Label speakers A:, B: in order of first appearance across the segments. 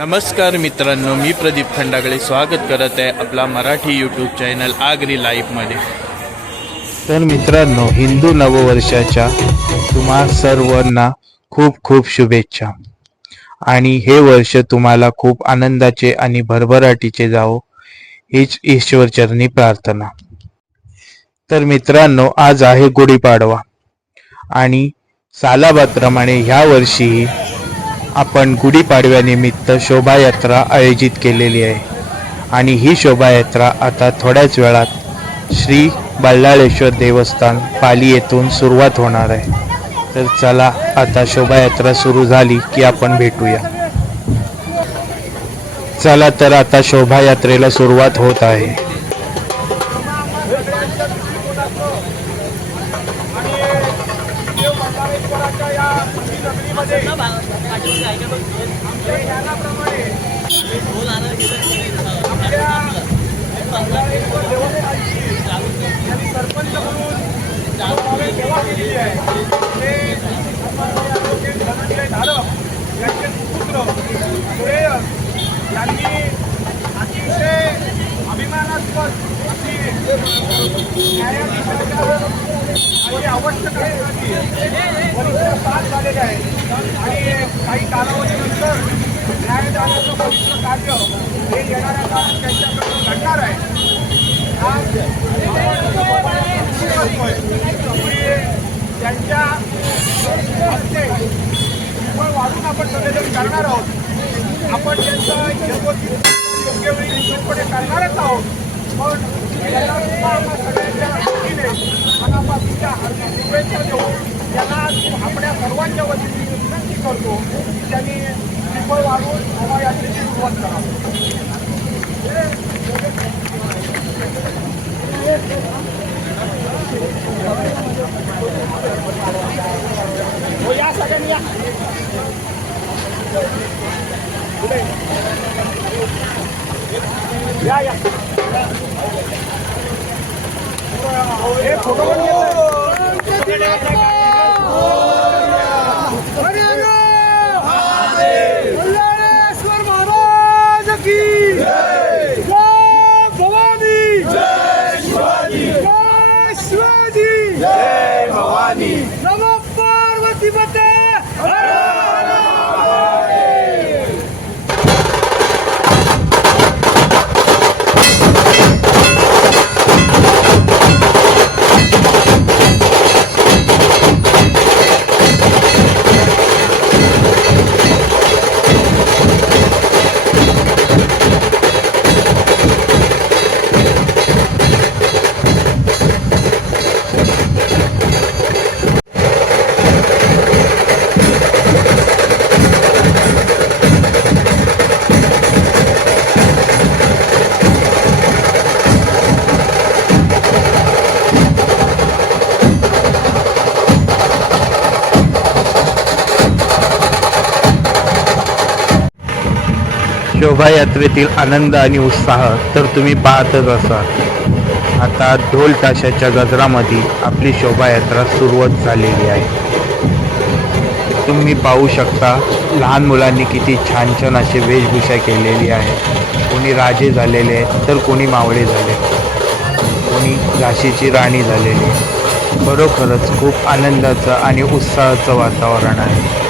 A: नमस्कार मित्रांनो मी प्रदीप खंडागळे. स्वागत करत आहे आपला मराठी यूट्यूब चॅनल आगरी लाईफमध्ये तर मित्रांनो हिंदू नववर्षाच्या तुम्हा सर्वांना खूप खूप शुभेच्छा. आणि हे वर्ष तुम्हाला खूप आनंदाचे आणि भरभराटीचे जावो हीच ईश्वरचरणी प्रार्थना. तर मित्रांनो आज आहे गुढीपाडवा. आणि सालाबादप्रमाणे ह्या वर्षीही आपण गुढीपाडव्यानिमित्त शोभायात्रा आयोजित केलेली आहे. आणि ही शोभायात्रा आता थोड्याच वेळात श्री बल्लाळेश्वर देवस्थान पाली येथून सुरुवात होणार आहे. तर चला आता शोभायात्रा सुरू झाली की आपण भेटूया. चला तर आता शोभायात्रेला सुरुवात होत आहे.
B: केली आहे धनंजय धारक यांचे सुपुत्र श्रेयस यांनी अतिशय अभिमानास्पद अशी न्यायाधीशाच्या आवश्यक असण्याची परीक्षा पास झालेले आहे आणि काही कालावधीनंतर न्यायदानाचं पवित्र कार्य हे येणाऱ्या काळात त्यांच्याकडून घडणार आहे. आज त्यांच्या हस्ते फळ वाढून आपण सगळेजण करणार आहोत आपण त्यांचं यथोचित योग्य वेळी निश्चितपणे करणारच आहोत पण याला सुधारणा सगळ्यांच्या वतीने मनापासूनच्या हार्दिक शुभेच्छा देऊन त्यांना आपल्या सर्वांच्या वतीने मी विनंती करतो की त्यांनी श्रीफळ वाढवून शोभायात्रेची सुरुवात करावी या सगळ्यांनी या. या. या हे. फोटो महाराज की जय भवानी जय शिवाजी जय शिवाजी जय भवानी. नमो पार्वती
A: शोभायात्रेतील आनंद आणि उत्साह तर तुम्ही पाहतच असाल. आता ढोल ताशाच्या गजरामध्ये आपली शोभायात्रा सुरुवात झालेली आहे. तुम्ही पाहू शकता लहान मुलांनी किती छान छान अशी वेशभूषा केलेली आहे. कोणी राजे झालेले आहेत तर कोणी मावळे झाले कोणी झाशीची राणी झालेली खरोखरच खूप आनंदाचं आणि उत्साहाचं वातावरण आहे.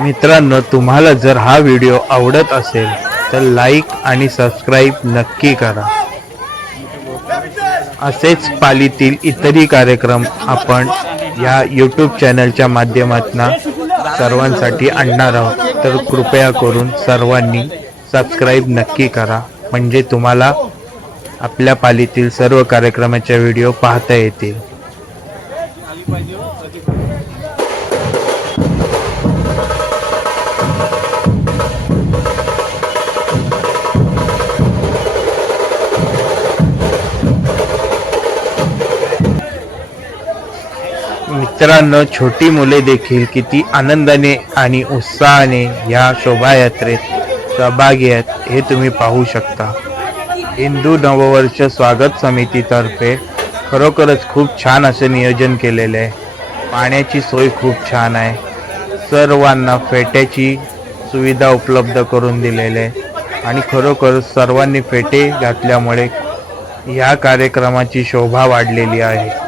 A: मित्रांनो तुम्हाला जर हा व्हिडिओ आवडत असेल तर लाईक आणि सबस्क्राईब नक्की करा. असेच पालीतील इतरही कार्यक्रम आपण या यूट्यूब चॅनलच्या माध्यमातून सर्वांसाठी आणणार आहोत. तर कृपया करून सर्वांनी सबस्क्राईब नक्की करा. म्हणजे तुम्हाला आपल्या पालीतील सर्व कार्यक्रमाच्या व्हिडिओ पाहता येतील. मित्रांनो छोटी मुले देखील किती आनंदाने आणि उत्साहाने या शोभायात्रेत सहभागी आहेत हे तुम्ही पाहू शकता. हिंदू नववर्ष स्वागत समितीतर्फे खरोखरच खूप छान असे नियोजन केलेले आहे. पाण्याची सोय खूप छान आहे. सर्वांना फेट्याची सुविधा उपलब्ध करून दिलेले आहे. आणि खरोखर सर्वांनी फेटे घातल्यामुळे या कार्यक्रमाची शोभा वाढलेली आहे.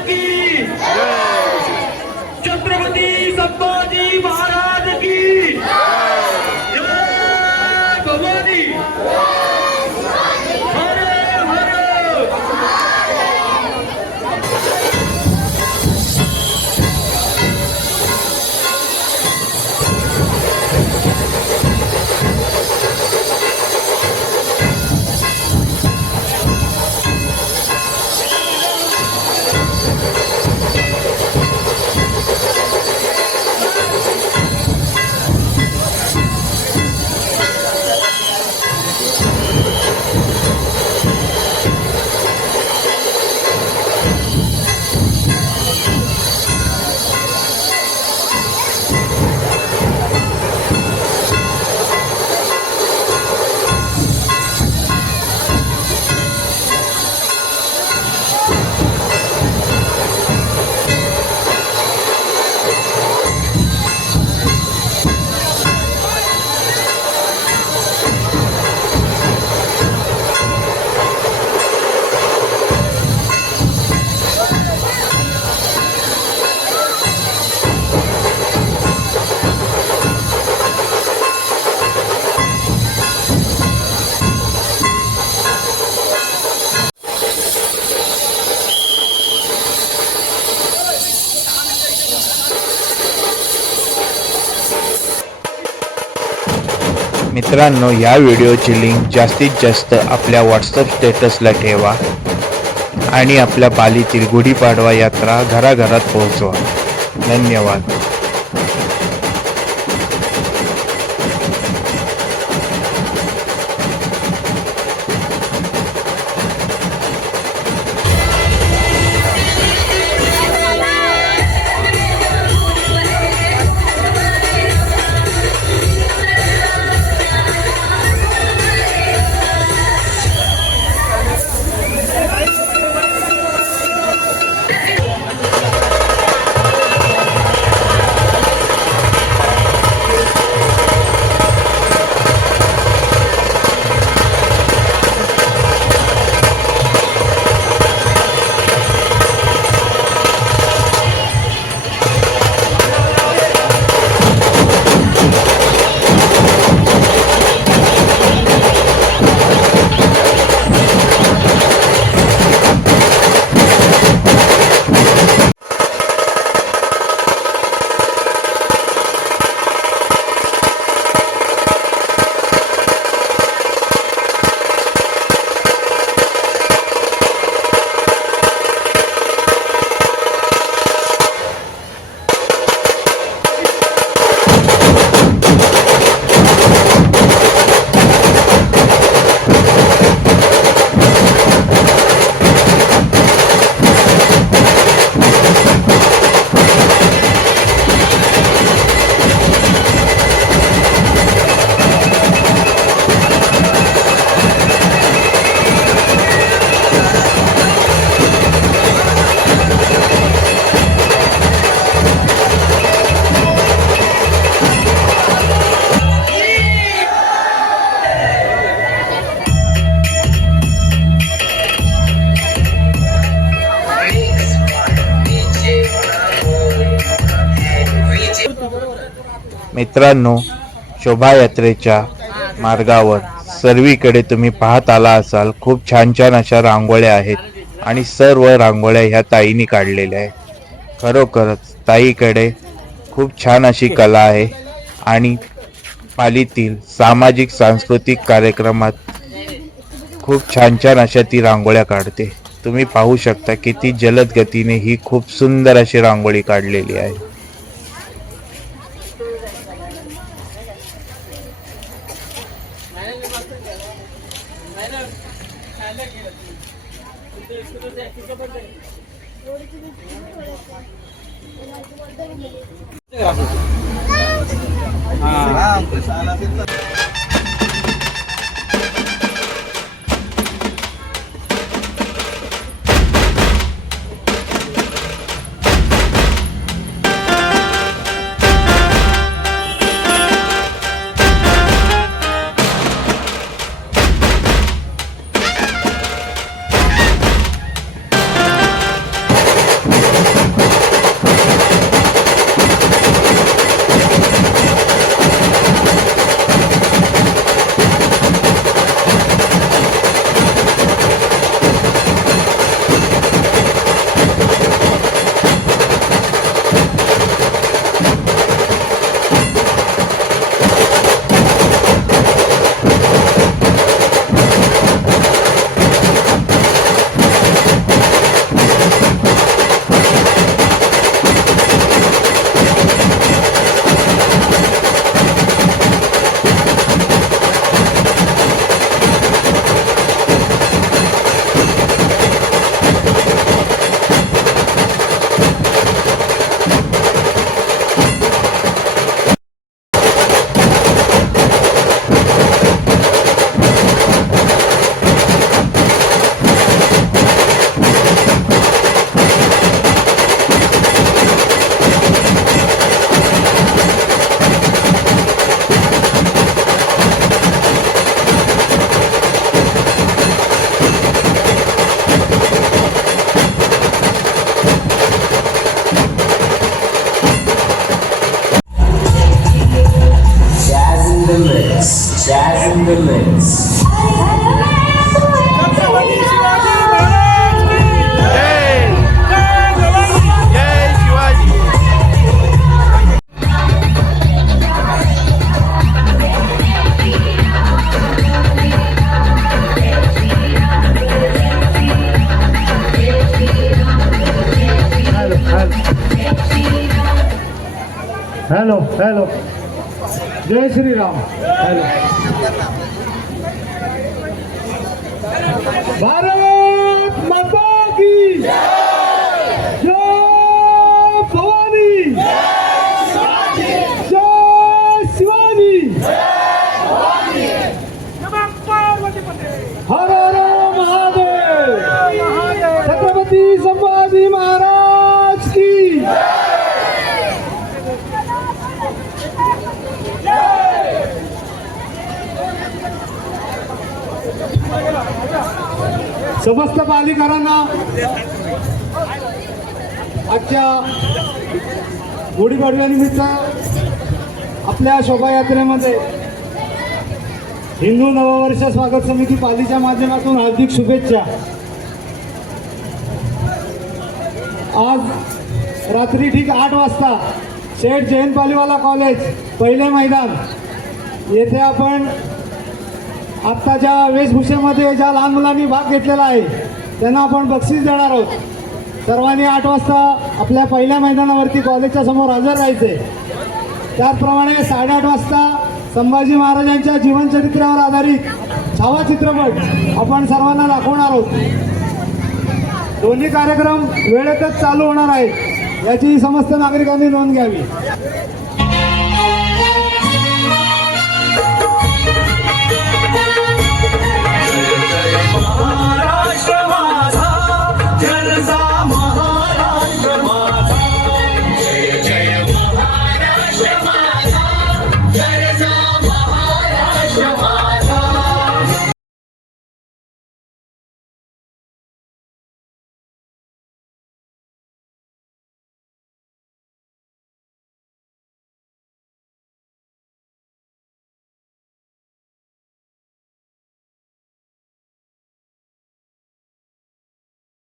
C: की
A: मित्रांनो या व्हिडिओची लिंक जास्तीत जास्त आपल्या व्हॉट्सअप स्टेटसला ठेवा आणि आपल्या पालीतील गुढीपाडवा यात्रा घराघरात पोहोचवा. धन्यवाद. मित्रांनो शोभायात्रेच्या मार्गावर सर्वीकडे तुम्ही पाहत आला असाल खूप छान छान अशा रांगोळ्या आहेत आणि सर्व रांगोळ्या ह्या ताईने काढलेल्या आहेत. खरोखरच ताईकडे खूप छान अशी कला आहे आणि पालीतील सामाजिक सांस्कृतिक कार्यक्रमात खूप छान छान अशा ती रांगोळ्या काढते. तुम्ही पाहू शकता किती जलद गतीने ही खूप सुंदर अशी रांगोळी काढलेली आहे. हा.
B: हॅलो हॅलो जय श्रीराम हॅलो भारत माता की जय भवानी जय शिवानी हर हर महादेव छत्रपती संभाजी महाराज की समस्त पालिकरांना आजच्या गुढीपाडव्यानिमित्त आपल्या शोभायात्रेमध्ये हिंदू नववर्ष स्वागत समिती पालीच्या माध्यमातून हार्दिक शुभेच्छा. आज रात्री ठीक आठ वाजता शेठ जैन पालीवाला कॉलेज पहिले मैदान. येथे आपण आत्ताच्या वेशभूषेमध्ये ज्या लहान मुलांनी भाग घेतलेला आहे त्यांना आपण बक्षीस देणार आहोत. सर्वांनी आठ वाजता आपल्या पहिल्या मैदानावरती कॉलेजच्या समोर हजर राहायचे. त्याचप्रमाणे साडेआठ वाजता संभाजी महाराजांच्या जीवनचरित्रावर आधारित छावा चित्रपट आपण सर्वांना दाखवणार आहोत. दोन्ही कार्यक्रम वेळेतच चालू होणार आहेत याची समस्त नागरिकांनी नोंद घ्यावी.